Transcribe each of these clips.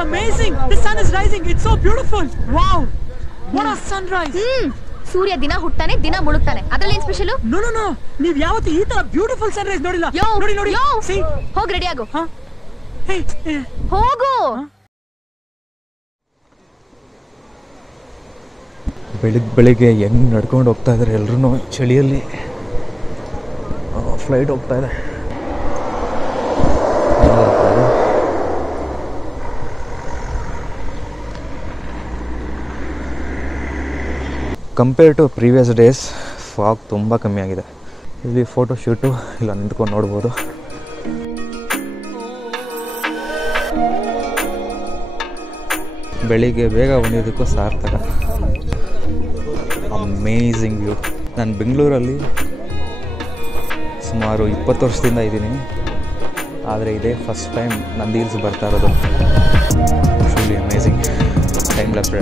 It's amazing. The sun is rising. It's so beautiful. Wow. What a sunrise. ಸೂರ್ಯ ದಿನ ಹುಟ್ಟಾನೆ ದಿನ ಮುಳುಗ್ತಾನೆ. ಅದ್ರಲ್ಲಿ ಏನ್ special? No ನೀವ್ ಯಾವತ್ತೂ ಈ ತರ ಬ್ಯೂಟಿಫುಲ್ ಸನ್ರೈಸ್ ನೋಡಿಲ್ಲ. ನೋಡಿ ಹೋಗ್ ರೆಡಿ ಆಗು. ಹೇ ಹೋಗು. ಬೆಳಿಗ್ಗೆ ಹೆಂಗ್ ನಡ್ಕೊಂಡು ಹೋಗ್ತಾ ಇದಾರೆ ಎಲ್ರು ಚಳಿಯಲ್ಲಿ. ಫ್ಲೈಟ್ ಹೋಗ್ತಾ ಇದೆ. Compare to previous days fog ತುಂಬ ಕಮ್ಮಿ ಆಗಿದೆ. ಇಲ್ಲಿ ಫೋಟೋ ಶೂಟು ಇಲ್ಲ ನಿಂತ್ಕೊಂಡು ನೋಡ್ಬೋದು. ಬೆಳಿಗ್ಗೆ ಬೇಗ ಬಂದಿದ್ದಕ್ಕೂ ಸಾರ್ಥಕ. Amazing view. ನಾನು ಬೆಂಗಳೂರಲ್ಲಿ ಸುಮಾರು 20 ವರ್ಷದಿಂದ ಇದ್ದೀನಿ, ಆದರೆ ಇದೇ ಫಸ್ಟ್ ಟೈಮ್ ನಂದಿ ಹಿಲ್ಸ್ ಬರ್ತಾ ಇರೋದು. Truly amazing. Time lapse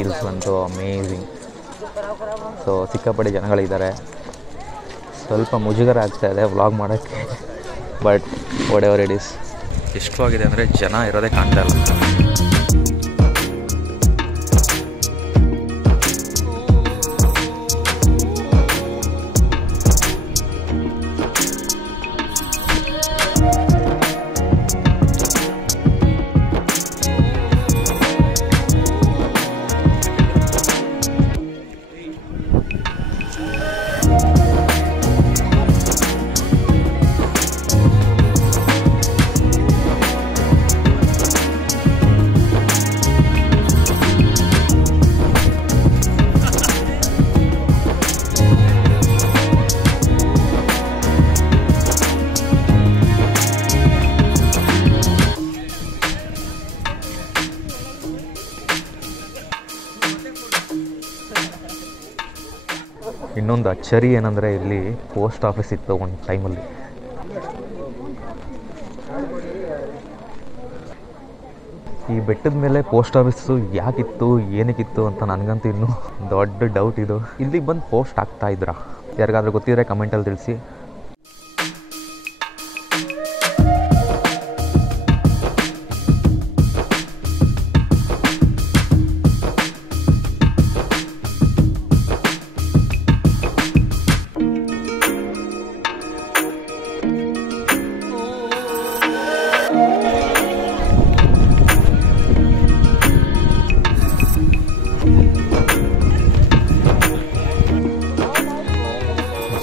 hills ಅಂತೂ ಅಮೇಝಿಂಗ್. ಸೊ ಸಿಕ್ಕಾಪಟ್ಟೆ ಜನಗಳಿದ್ದಾರೆ. ಸ್ವಲ್ಪ ಮುಜುಗರ ಆಗ್ತಾಯಿದೆ ವ್ಲಾಗ್ ಮಾಡೋಕ್ಕೆ, but what ever it is. ಇಷ್ಟವಾಗಿದೆ ಅಂದರೆ ಜನ ಇರೋದೇ ಕಾಣ್ತಾ ಇಲ್ಲ. ಇನ್ನೊಂದು ಅಚ್ಚರಿ ಏನಂದರೆ ಇಲ್ಲಿ ಪೋಸ್ಟ್ ಆಫೀಸ್ ಇತ್ತು ಒಂದು ಟೈಮಲ್ಲಿ. ಈ ಬೆಟ್ಟದ ಮೇಲೆ ಪೋಸ್ಟ್ ಆಫೀಸು ಯಾಕಿತ್ತು ಏನಕ್ಕಿತ್ತು ಅಂತ ನನಗಂತೂ ಇನ್ನೂ ದೊಡ್ಡ ಡೌಟ್ ಇದು. ಇಲ್ಲಿಗೆ ಬಂದು ಪೋಸ್ಟ್ ಆಗ್ತಾ ಇದ್ರಾ? ಯಾರಿಗಾದ್ರೂ ಗೊತ್ತಿದ್ರೆ ಕಮೆಂಟಲ್ಲಿ ತಿಳಿಸಿ.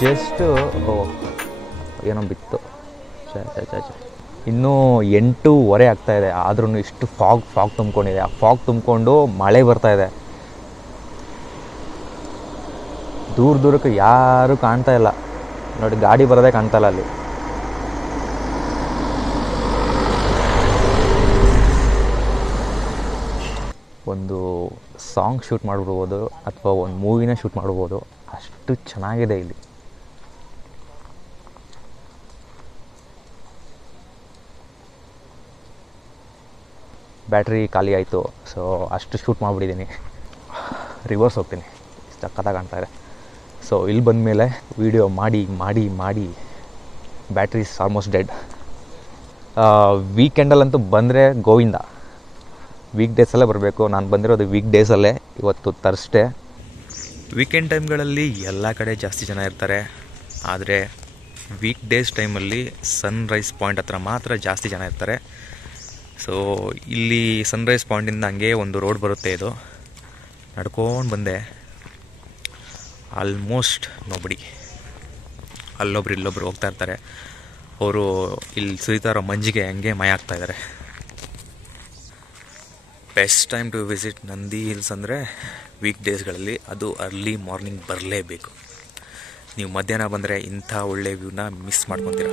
ಜಸ್ಟ್ ಏನೋ ಬಿತ್ತು. ಇನ್ನೂ 8:15 ಆಗ್ತಾಯಿದೆ, ಆದ್ರೂ ಇಷ್ಟು ಫಾಗ್ ತುಂಬ್ಕೊಂಡಿದೆ. ಆ ಫಾಗ್ ತುಂಬಿಕೊಂಡು ಮಳೆ ಬರ್ತಾಯಿದೆ. ದೂರಕ್ಕೆ ಯಾರೂ ಕಾಣ್ತಾ ಇಲ್ಲ ನೋಡಿ, ಗಾಡಿ ಬರೋದೇ ಕಾಣ್ತಾ ಇಲ್ಲ ಅಲ್ಲಿ. ಒಂದು ಸಾಂಗ್ ಶೂಟ್ ಮಾಡ್ಬಿಡ್ಬೋದು ಅಥವಾ ಒಂದು ಮೂವಿನ ಶೂಟ್ ಮಾಡ್ಬೋದು, ಅಷ್ಟು ಚೆನ್ನಾಗಿದೆ ಇಲ್ಲಿ. ಬ್ಯಾಟ್ರಿ ಖಾಲಿ ಆಯಿತು, ಸೊ ಅಷ್ಟು ಶೂಟ್ ಮಾಡಿಬಿಟ್ಟಿದ್ದೀನಿ. ರಿವರ್ಸ್ ಹೋಗ್ತೀನಿ, ಸಕ್ಕತ್ತಾಗಿ ಕಾಣ್ತಾ ಇದೆ. ಸೊ ಇಲ್ಲಿ ಬಂದಮೇಲೆ ವೀಡಿಯೋ ಮಾಡಿ ಬ್ಯಾಟ್ರಿ ಇಸ್ ಆಲ್ಮೋಸ್ಟ್ ಡೆಡ್. ವೀಕೆಂಡಲ್ಲಂತೂ ಬಂದರೆ ಗೋವಿಂದ. ವೀಕ್ ಡೇಸಲ್ಲೇ ಬರಬೇಕು. ನಾನು ಬಂದಿರೋದು ವೀಕ್ ಡೇಸಲ್ಲೇ. ಇವತ್ತು ಥರ್ಸ್ಡೇ. ವೀಕೆಂಡ್ ಟೈಮ್ಗಳಲ್ಲಿ ಎಲ್ಲ ಕಡೆ ಜಾಸ್ತಿ ಜನ ಇರ್ತಾರೆ, ಆದರೆ ವೀಕ್ ಡೇಸ್ ಟೈಮಲ್ಲಿ ಸನ್ರೈಸ್ ಪಾಯಿಂಟ್ ಹತ್ರ ಮಾತ್ರ ಜಾಸ್ತಿ ಜನ ಇರ್ತಾರೆ. ಸೊ ಇಲ್ಲಿ ಸನ್ರೈಸ್ ಪಾಯಿಂಟಿಂದ ಹಂಗೆ ಒಂದು ರೋಡ್ ಬರುತ್ತೆ, ಇದು ನಡ್ಕೊಂಡು ಬಂದೆ. Almost nobody. ಇಲ್ಲೊಬ್ರು ಹೋಗ್ತಾ ಇರ್ತಾರೆ. ಅವರು ಇಲ್ಲಿ ಸುರಿತಾ ಇರೋ ಮಂಜಿಗೆ ಹಂಗೆ ಮೈ ಆಗ್ತಾಯಿದ್ದಾರೆ. Best time to visit Nandi hills ಅಂದರೆ ವೀಕ್ ಡೇಸ್ಗಳಲ್ಲಿ, ಅದು ಅರ್ಲಿ ಮಾರ್ನಿಂಗ್ ಬರಲೇಬೇಕು. ನೀವು ಮಧ್ಯಾಹ್ನ ಬಂದರೆ ಇಂಥ ಒಳ್ಳೆ ವ್ಯೂನ ಮಿಸ್ ಮಾಡ್ಕೊತೀರ.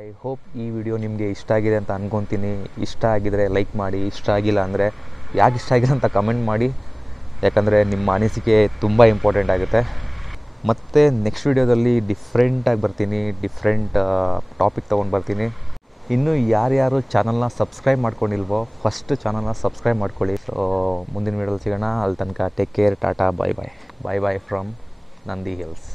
ಐ ಹೋಪ್ ಈ ವಿಡಿಯೋ ನಿಮಗೆ ಇಷ್ಟ ಆಗಿದೆ ಅಂತ ಅಂದ್ಕೊತೀನಿ. ಇಷ್ಟ ಆಗಿದರೆ ಲೈಕ್ ಮಾಡಿ, ಇಷ್ಟ ಆಗಿಲ್ಲ ಅಂದರೆ ಯಾಕೆ ಇಷ್ಟ ಆಗಿಲ್ಲ ಅಂತ ಕಮೆಂಟ್ ಮಾಡಿ, ಯಾಕಂದರೆ ನಿಮ್ಮ ಅನಿಸಿಕೆ ತುಂಬ ಇಂಪಾರ್ಟೆಂಟ್ ಆಗುತ್ತೆ. ಮತ್ತು ನೆಕ್ಸ್ಟ್ ವಿಡಿಯೋದಲ್ಲಿ ಡಿಫ್ರೆಂಟಾಗಿ ಬರ್ತೀನಿ, ಡಿಫ್ರೆಂಟ್ ಟಾಪಿಕ್ ತೊಗೊಂಡು ಬರ್ತೀನಿ. ಇನ್ನೂ ಯಾರ್ಯಾರು ಚಾನಲ್ನ ಸಬ್ಸ್ಕ್ರೈಬ್ ಮಾಡ್ಕೊಂಡಿಲ್ವೋ ಫಸ್ಟ್ ಚಾನಲ್ನ ಸಬ್ಸ್ಕ್ರೈಬ್ ಮಾಡ್ಕೊಳ್ಳಿ. ಸೊ ಮುಂದಿನ ವಿಡಿಯೋದಲ್ಲಿ ಸಿಗೋಣ. ಅಲ್ಲಿ ತನಕ ಟೇಕ್ ಕೇರ್, ಟಾಟಾ, bye bye. Bye bye from Nandi Hills.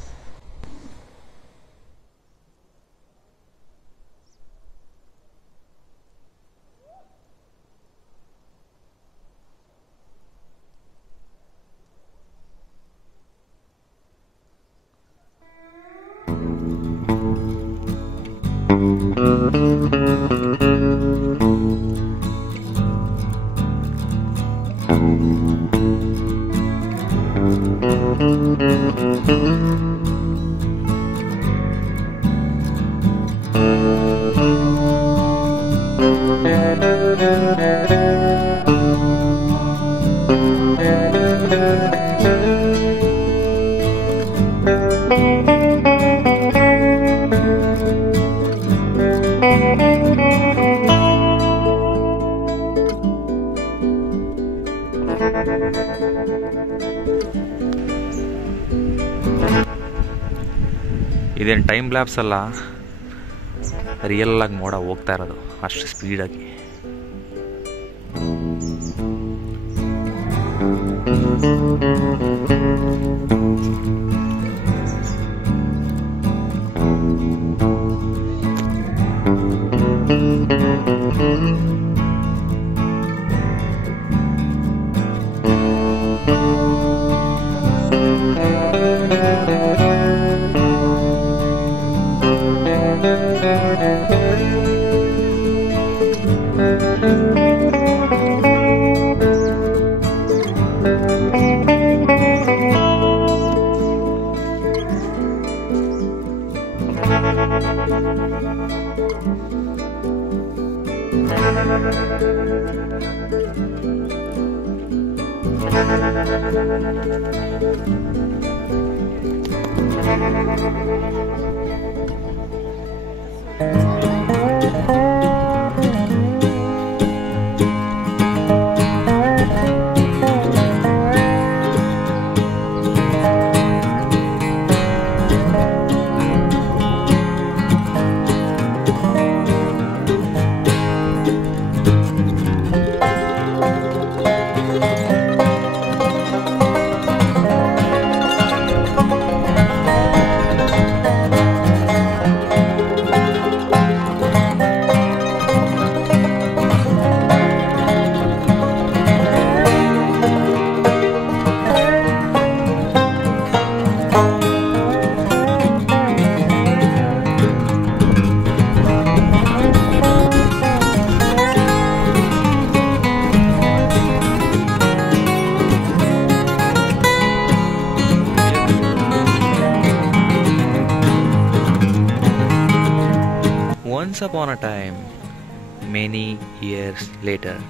ಇದೇನು ಟೈಮ್ ಲ್ಯಾಪ್ಸ್ ಅಲ್ಲ, ರಿಯಲ್ಲಾಗಿ ಮೋಡ ಹೋಗ್ತಾ ಇರೋದು ಅಷ್ಟು ಸ್ಪೀಡಾಗಿ. Once upon a time many years litre.